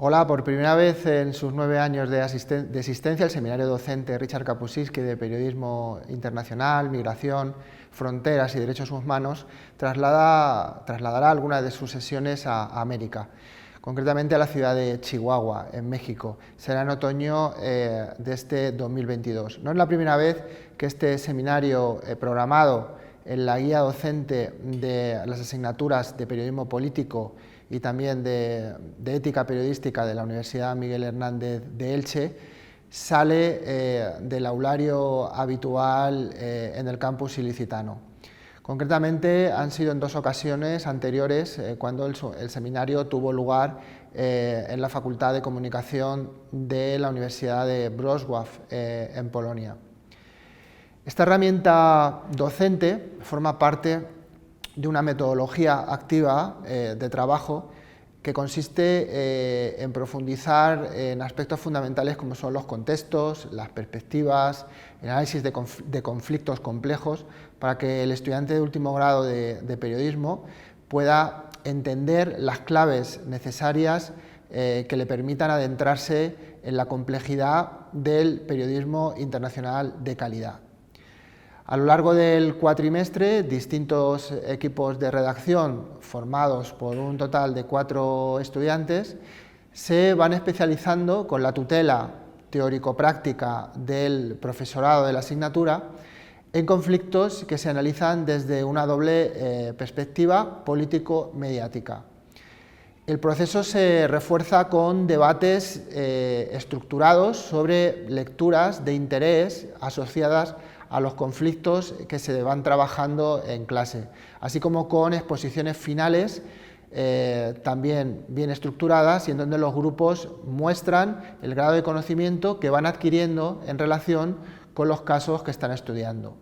Hola, por primera vez en sus 9 años de existencia, el seminario docente Richard Kapuscinski de Periodismo Internacional, Migración, Fronteras y Derechos Humanos trasladará algunas de sus sesiones a América, concretamente a la ciudad de Chihuahua, en México. Será en otoño de este 2022. No es la primera vez que este seminario programado en la guía docente de las asignaturas de periodismo político y también de ética periodística de la Universidad Miguel Hernández de Elche, sale del aulario habitual en el campus ilicitano. Concretamente han sido en 2 ocasiones anteriores cuando el seminario tuvo lugar en la Facultad de Comunicación de la Universidad de Wrocław en Polonia. Esta herramienta docente forma parte de una metodología activa de trabajo que consiste en profundizar en aspectos fundamentales como son los contextos, las perspectivas, el análisis de conflictos complejos, para que el estudiante de último grado de periodismo pueda entender las claves necesarias que le permitan adentrarse en la complejidad del periodismo internacional de calidad. A lo largo del cuatrimestre, distintos equipos de redacción formados por un total de 4 estudiantes se van especializando con la tutela teórico-práctica del profesorado de la asignatura en conflictos que se analizan desde una doble perspectiva político-mediática. El proceso se refuerza con debates estructurados sobre lecturas de interés asociadas a los conflictos que se van trabajando en clase, así como con exposiciones finales también bien estructuradas y en donde los grupos muestran el grado de conocimiento que van adquiriendo en relación con los casos que están estudiando.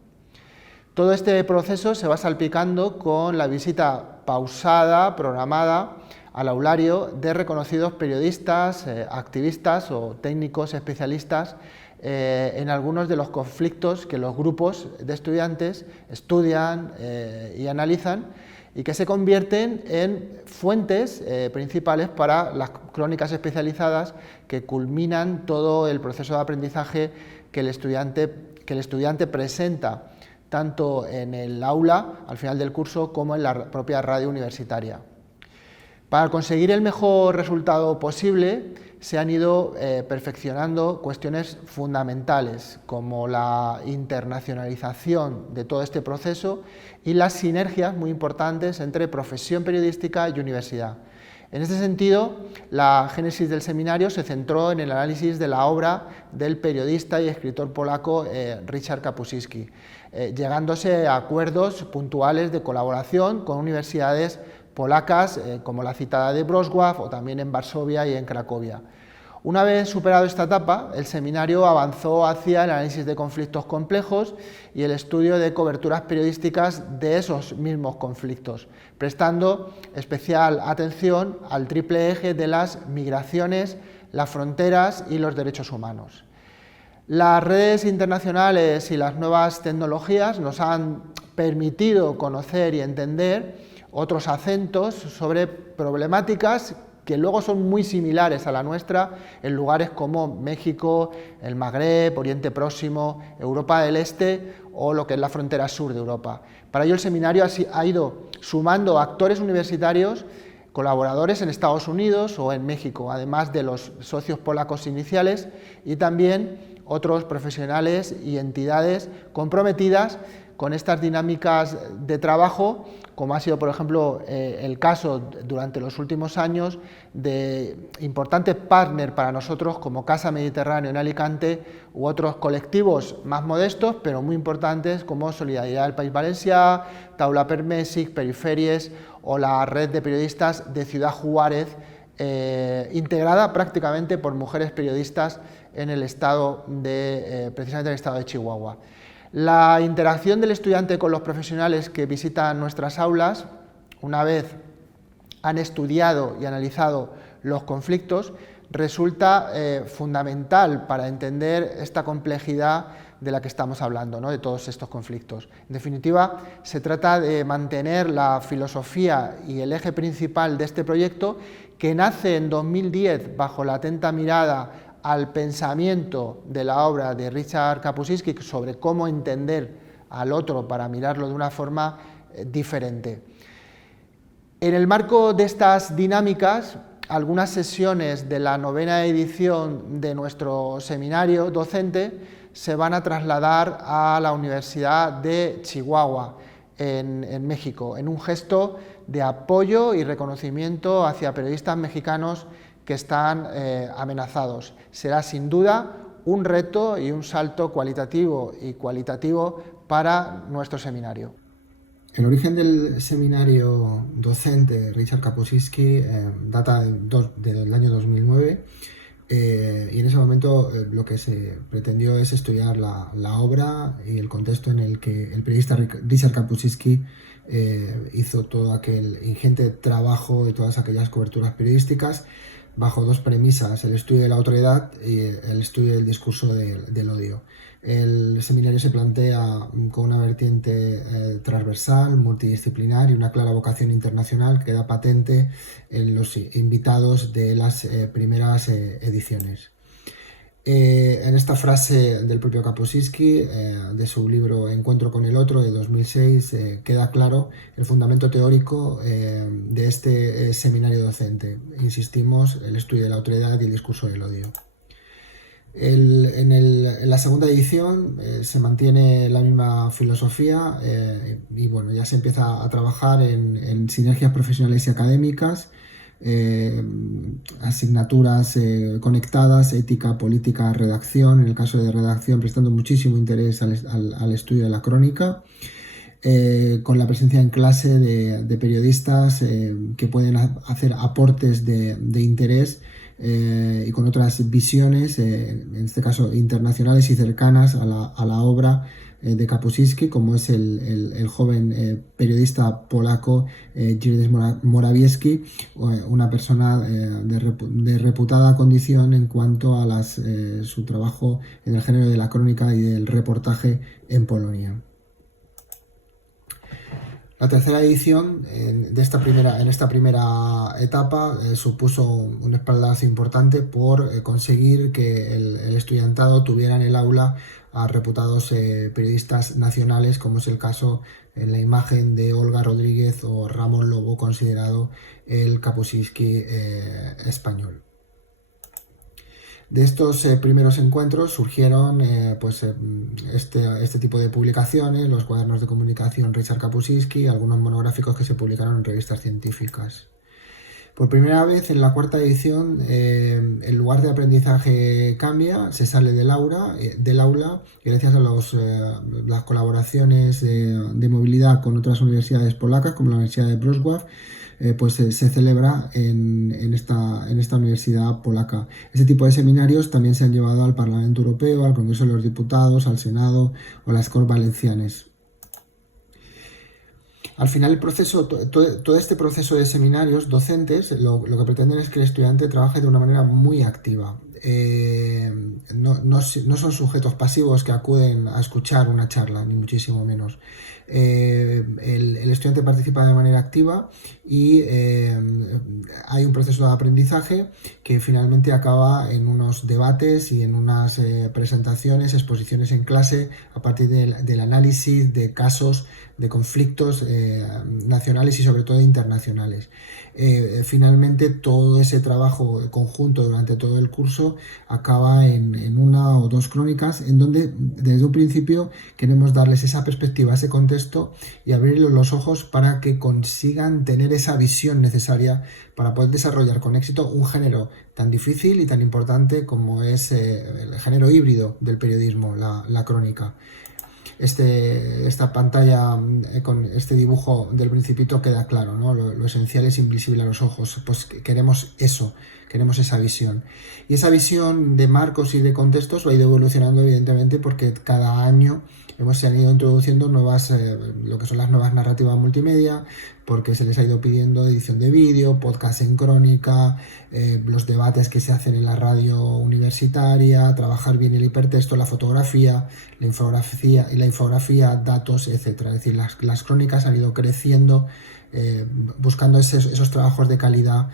Todo este proceso se va salpicando con la visita pausada, programada, al aulario de reconocidos periodistas, activistas o técnicos especialistas en algunos de los conflictos que los grupos de estudiantes estudian y analizan y que se convierten en fuentes principales para las crónicas especializadas que culminan todo el proceso de aprendizaje que el estudiante presenta tanto en el aula al final del curso como en la propia radio universitaria. Para conseguir el mejor resultado posible se han ido perfeccionando cuestiones fundamentales como la internacionalización de todo este proceso y las sinergias muy importantes entre profesión periodística y universidad. En este sentido, la génesis del seminario se centró en el análisis de la obra del periodista y escritor polaco Richard Kapuscinski, llegándose a acuerdos puntuales de colaboración con universidades polacas como la citada de Wrocław o también en Varsovia y en Cracovia. Una vez superado esta etapa, el seminario avanzó hacia el análisis de conflictos complejos y el estudio de coberturas periodísticas de esos mismos conflictos, prestando especial atención al triple eje de las migraciones, las fronteras y los derechos humanos. Las redes internacionales y las nuevas tecnologías nos han permitido conocer y entender otros acentos sobre problemáticas que luego son muy similares a la nuestra en lugares como México, el Magreb, Oriente Próximo, Europa del Este o lo que es la frontera sur de Europa. Para ello el seminario ha ido sumando actores universitarios, colaboradores en Estados Unidos o en México, además de los socios polacos iniciales y también otros profesionales y entidades comprometidas con estas dinámicas de trabajo, como ha sido, por ejemplo, el caso durante los últimos años de importantes partners para nosotros como Casa Mediterráneo en Alicante u otros colectivos más modestos, pero muy importantes como Solidaridad del País Valencià, Taula per Mèxic, Perifèries o la red de periodistas de Ciudad Juárez, integrada prácticamente por mujeres periodistas en el estado precisamente en el estado de Chihuahua. La interacción del estudiante con los profesionales que visitan nuestras aulas, una vez han estudiado y analizado los conflictos, resulta fundamental para entender esta complejidad de la que estamos hablando, ¿no? De todos estos conflictos. En definitiva, se trata de mantener la filosofía y el eje principal de este proyecto, que nace en 2010 bajo la atenta mirada al pensamiento de la obra de Richard Kapuscinski sobre cómo entender al otro para mirarlo de una forma diferente. En el marco de estas dinámicas, algunas sesiones de la 9ª edición de nuestro seminario docente se van a trasladar a la Universidad de Chihuahua, en México, en un gesto de apoyo y reconocimiento hacia periodistas mexicanos que están amenazados. Será sin duda un reto y un salto cualitativo y cualitativo para nuestro seminario. El origen del seminario docente Richard Kapuscinski data del año 2009 y en ese momento lo que se pretendió es estudiar la obra y el contexto en el que el periodista Richard Kapuscinski hizo todo aquel ingente trabajo y todas aquellas coberturas periodísticas bajo dos premisas: el estudio de la autoridad y el estudio del discurso del odio. El seminario se plantea con una vertiente transversal, multidisciplinar y una clara vocación internacional que queda patente en los invitados de las primeras ediciones. En esta frase del propio Kapuscinski, de su libro Encuentro con el otro, de 2006, queda claro el fundamento teórico de este seminario docente. Insistimos, el estudio de la autoridad y el discurso del odio. En la segunda edición se mantiene la misma filosofía y bueno, ya se empieza a trabajar en sinergias profesionales y académicas, asignaturas conectadas, ética, política, redacción, en el caso de redacción prestando muchísimo interés al estudio de la crónica, con la presencia en clase de periodistas que pueden hacer aportes de interés y con otras visiones, en este caso internacionales y cercanas a la obra de Kapuscinski, como es el joven periodista polaco Grzegorz Morawiecki, una persona de reputada condición en cuanto a su trabajo en el género de la crónica y del reportaje en Polonia. La tercera edición en esta primera etapa supuso un espaldarazo importante por conseguir que el estudiantado tuviera en el aula a reputados periodistas nacionales, como es el caso en la imagen de Olga Rodríguez o Ramón Lobo, considerado el Kapuscinski español. De estos primeros encuentros surgieron este tipo de publicaciones, los cuadernos de comunicación Richard Kapuscinski, algunos monográficos que se publicaron en revistas científicas. Por primera vez en la cuarta edición el lugar de aprendizaje cambia, se sale del aula y gracias a las colaboraciones de movilidad con otras universidades polacas como la Universidad de Wrocław, se celebra en esta universidad polaca. Este tipo de seminarios también se han llevado al Parlamento Europeo, al Congreso de los Diputados, al Senado o a las Corts Valencianes. Al final, todo este proceso de seminarios docentes lo que pretenden es que el estudiante trabaje de una manera muy activa. No son sujetos pasivos que acuden a escuchar una charla, ni muchísimo menos. El estudiante participa de manera activa y hay un proceso de aprendizaje que finalmente acaba en unos debates y en unas presentaciones, exposiciones en clase a partir del análisis de casos de conflictos nacionales y sobre todo internacionales. Finalmente todo ese trabajo conjunto durante todo el curso acaba en una o dos crónicas en donde desde un principio queremos darles esa perspectiva, ese contexto y abrirles los ojos para que consigan tener esa visión necesaria para poder desarrollar con éxito un género tan difícil y tan importante como es el género híbrido del periodismo, la crónica. Esta pantalla con este dibujo del Principito queda claro, ¿no? Lo esencial es invisible a los ojos, pues queremos eso, queremos esa visión. Y esa visión de marcos y de contextos va a ir evolucionando evidentemente porque cada año se han ido introduciendo lo que son las nuevas narrativas multimedia, porque se les ha ido pidiendo edición de vídeo, podcast en crónica, los debates que se hacen en la radio universitaria, trabajar bien el hipertexto, la fotografía, la infografía, datos, etcétera. Es decir, las crónicas han ido creciendo, buscando esos trabajos de calidad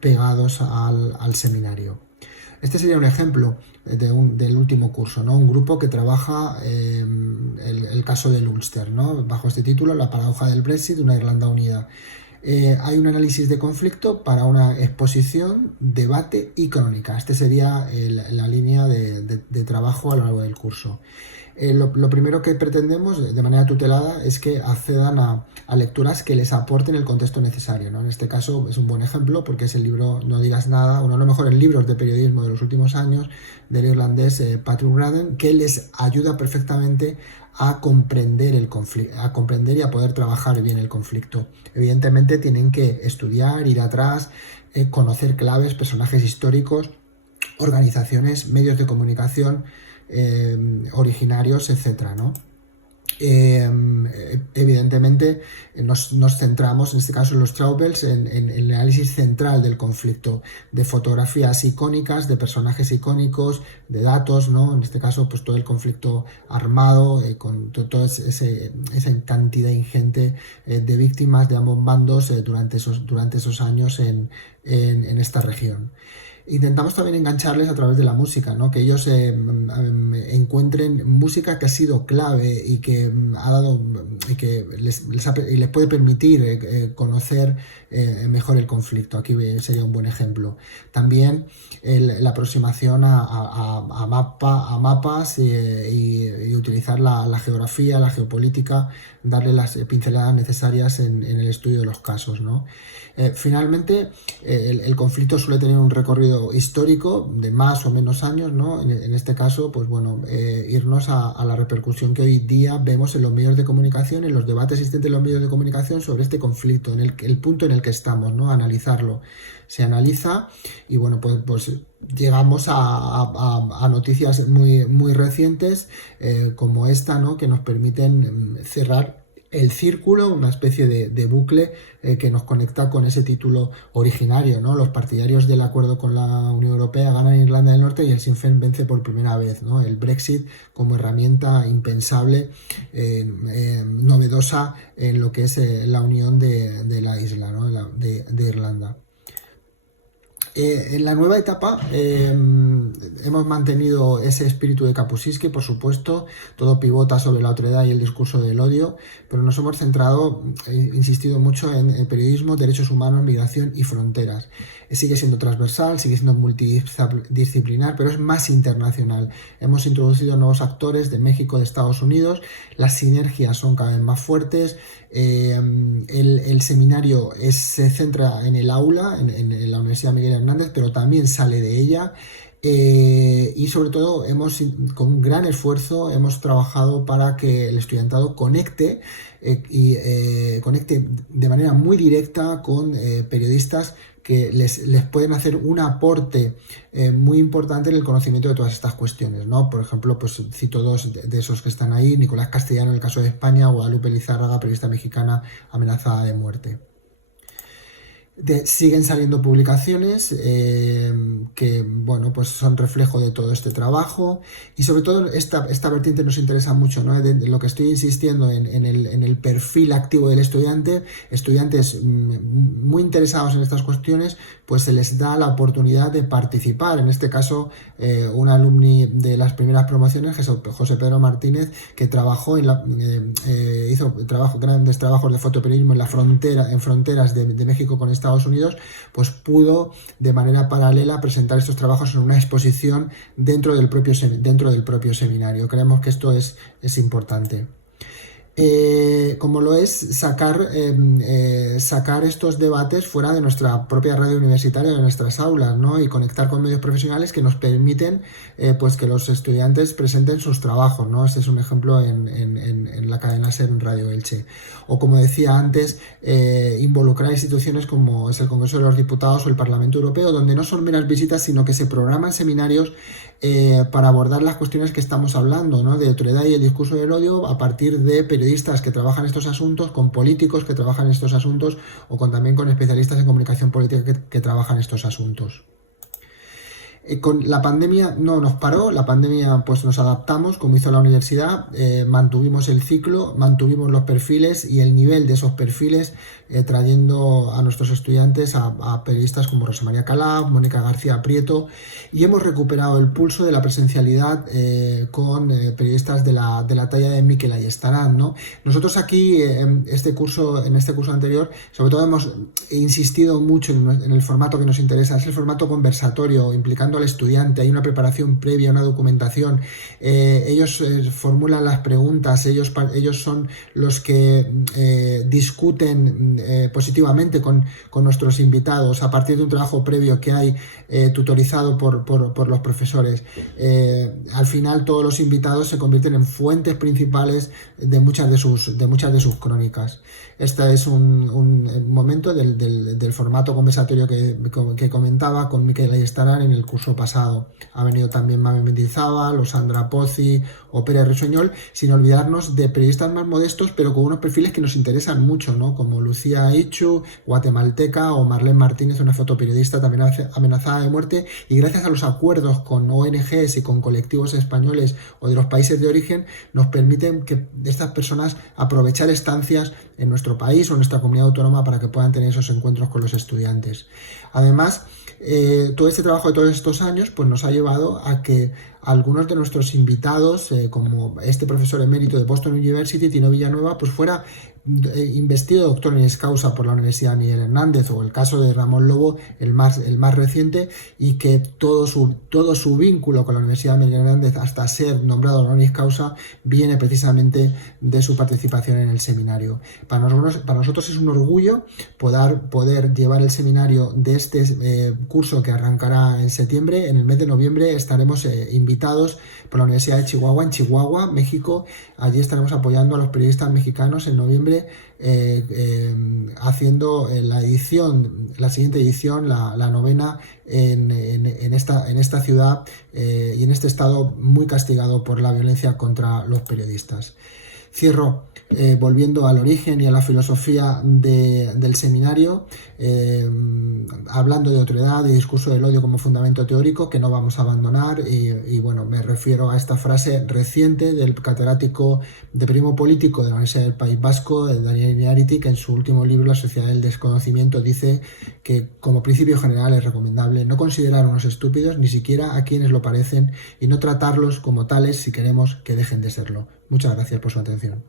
pegados al seminario. Este sería un ejemplo del último curso, ¿no? Un grupo que trabaja el caso del Ulster, ¿no? Bajo este título, La paradoja del Brexit, una Irlanda unida. Hay un análisis de conflicto para una exposición, debate y crónica. Esta sería la línea de trabajo a lo largo del curso. Lo primero que pretendemos de manera tutelada es que accedan a lecturas que les aporten el contexto necesario, ¿no? En este caso es un buen ejemplo porque es el libro No digas nada, uno de los mejores libros de periodismo de los últimos años, del irlandés Patrick Radden, que les ayuda perfectamente a comprender el conflicto, a comprender y a poder trabajar bien el conflicto. Evidentemente tienen que estudiar, ir atrás, conocer claves, personajes históricos, organizaciones, medios de comunicación, originarios, etcétera, ¿no? Evidentemente nos centramos en este caso en los Traubels en el análisis central del conflicto, de fotografías icónicas, de personajes icónicos, de datos, ¿no? En este caso pues todo el conflicto armado, con toda esa cantidad ingente de víctimas de ambos bandos durante esos años en esta región. Intentamos también engancharles a través de la música, ¿no? Que ellos encuentren música que ha sido clave y que ha dado y que les puede permitir conocer mejor el conflicto. Aquí sería un buen ejemplo. También la aproximación a mapas y utilizar la geografía, la geopolítica, darle las pinceladas necesarias en el estudio de los casos, ¿no? Finalmente, el conflicto suele tener un recorrido histórico de más o menos años, ¿no? En este caso, pues bueno, irnos a la repercusión que hoy día vemos en los medios de comunicación, en los debates existentes en los medios de comunicación sobre este conflicto, en el punto en el que estamos, ¿no? Analizarlo. Se analiza y bueno, pues llegamos a noticias muy recientes como esta, ¿no? Que nos permiten cerrar el círculo, una especie de bucle que nos conecta con ese título originario, ¿no? Los partidarios del acuerdo con la Unión Europea ganan en Irlanda del Norte y el Sinn Féin vence por primera vez, ¿no? El Brexit como herramienta impensable, novedosa en lo que es la unión de la isla, ¿no? de Irlanda. En la nueva etapa hemos mantenido ese espíritu de Kapuscinski, por supuesto, todo pivota sobre la otredad y el discurso del odio, pero nos hemos centrado, insistido mucho en el periodismo, derechos humanos, migración y fronteras. Sigue siendo transversal, sigue siendo multidisciplinar, pero es más internacional. Hemos introducido nuevos actores de México, de Estados Unidos, las sinergias son cada vez más fuertes, el seminario se centra en el aula, en la Universidad Miguel Hernández, pero también sale de ella. Y sobre todo con un gran esfuerzo hemos trabajado para que el estudiantado conecte de manera muy directa con periodistas que les pueden hacer un aporte muy importante en el conocimiento de todas estas cuestiones, ¿no? Por ejemplo, pues cito dos de esos que están ahí: Nicolás Castellano en el caso de España, o Guadalupe Lizárraga, periodista mexicana amenazada de muerte. Siguen saliendo publicaciones que bueno, pues son reflejo de todo este trabajo, y sobre todo esta vertiente nos interesa mucho, ¿no? De lo que estoy insistiendo en el perfil activo del estudiante. Estudiantes muy interesados en estas cuestiones, pues se les da la oportunidad de participar. En este caso, un alumni de las primeras promociones, José Pedro Martínez, que trabajó hizo grandes trabajos de fotoperiodismo en fronteras de México con Estados Unidos, pues pudo de manera paralela presentar estos trabajos en una exposición dentro del propio seminario. Creemos que esto es importante. como lo es sacar estos debates fuera de nuestra propia radio universitaria, de nuestras aulas, ¿no? Y conectar con medios profesionales que nos permiten pues que los estudiantes presenten sus trabajos, ¿no? Este es un ejemplo en la cadena SER en Radio Elche. O como decía antes, involucrar instituciones como es el Congreso de los Diputados o el Parlamento Europeo, donde no son meras visitas, sino que se programan seminarios para abordar las cuestiones que estamos hablando, ¿no? De autoridad y el discurso del odio a partir de periodistas que trabajan estos asuntos, con políticos que trabajan estos asuntos o también con especialistas en comunicación política que trabajan estos asuntos. Con la pandemia no nos paró, la pandemia pues nos adaptamos como hizo la universidad, mantuvimos el ciclo, mantuvimos los perfiles y el nivel de esos perfiles, trayendo a nuestros estudiantes a periodistas como Rosa María Calaf, Mónica García Prieto, y hemos recuperado el pulso de la presencialidad con periodistas de la talla de Mikel Ayestarán, ¿no? Nosotros aquí en este curso anterior sobre todo hemos insistido mucho en el formato que nos interesa, es el formato conversatorio, implicando al estudiante, hay una preparación previa, una documentación, ellos formulan las preguntas, ellos son los que discuten positivamente con nuestros invitados a partir de un trabajo previo que hay tutorizado por los profesores. Al final todos los invitados se convierten en fuentes principales de muchas de sus crónicas. Este es un momento del formato conversatorio que comentaba con Mikel Ayestarán en el curso pasado. Ha venido también Mami Mendizábal, Sandra Pozzi o Pérez Ruiseñol, sin olvidarnos de periodistas más modestos, pero con unos perfiles que nos interesan mucho, ¿no? Como Lucía Ichu, guatemalteca, o Marlene Martínez, una fotoperiodista también amenazada de muerte, y gracias a los acuerdos con ONGs y con colectivos españoles o de los países de origen, nos permiten que estas personas aprovechar estancias en nuestro país o en nuestra comunidad autónoma para que puedan tener esos encuentros con los estudiantes. Además, todo este trabajo de todos estos años pues nos ha llevado a que algunos de nuestros invitados, como este profesor emérito de Boston University, Tino Villanueva, pues fuera investido doctor honoris causa por la Universidad Miguel Hernández, o el caso de Ramón Lobo, el más reciente, y que todo su vínculo con la Universidad Miguel Hernández hasta ser nombrado honoris causa viene precisamente de su participación en el seminario. Para nosotros es un orgullo poder llevar el seminario de este curso que arrancará en septiembre. En el mes de noviembre estaremos invitados por la Universidad de Chihuahua, en Chihuahua, México. Allí estaremos apoyando a los periodistas mexicanos en noviembre, haciendo la siguiente edición, la novena, en esta ciudad y en este estado muy castigado por la violencia contra los periodistas. Cierro volviendo al origen y a la filosofía del seminario, hablando de autoridad y discurso del odio como fundamento teórico que no vamos a abandonar, y bueno, me refiero a esta frase reciente del catedrático de periodismo político de la Universidad del País Vasco, Daniel Iñárritu, que en su último libro, La sociedad del desconocimiento, dice que como principio general es recomendable no considerar a unos estúpidos, ni siquiera a quienes lo parecen, y no tratarlos como tales si queremos que dejen de serlo. Muchas gracias por su atención.